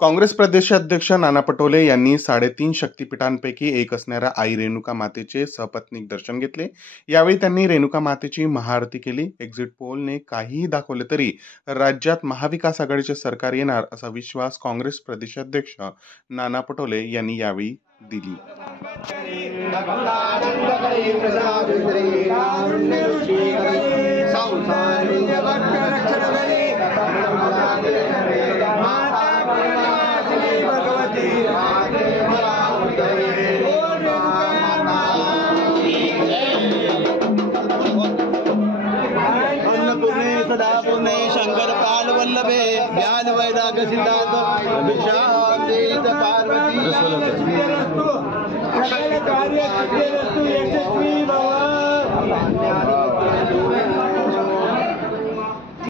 काँग्रेस प्रदेशाध्यक्ष नाना पटोले यांनी 3.5 शक्तिपीठांपैकी एक असणाऱ्या आई रेणुका मातेचे सपत्नीक दर्शन घेतले. यावेळी त्यांनी रेणुका मातेची महाआरती केली. एक्झिट पोलने काहीही दाखवले तरी राज्यात महाविकास आघाडीचे सरकार येणार असा विश्वास काँग्रेस प्रदेशाध्यक्ष नाना पटोले यांनी यावेळी दिली. सदापूर्णे शंकर पाल वल्लभे ज्ञान वैराग सिद्धांत शांतीत पार्वती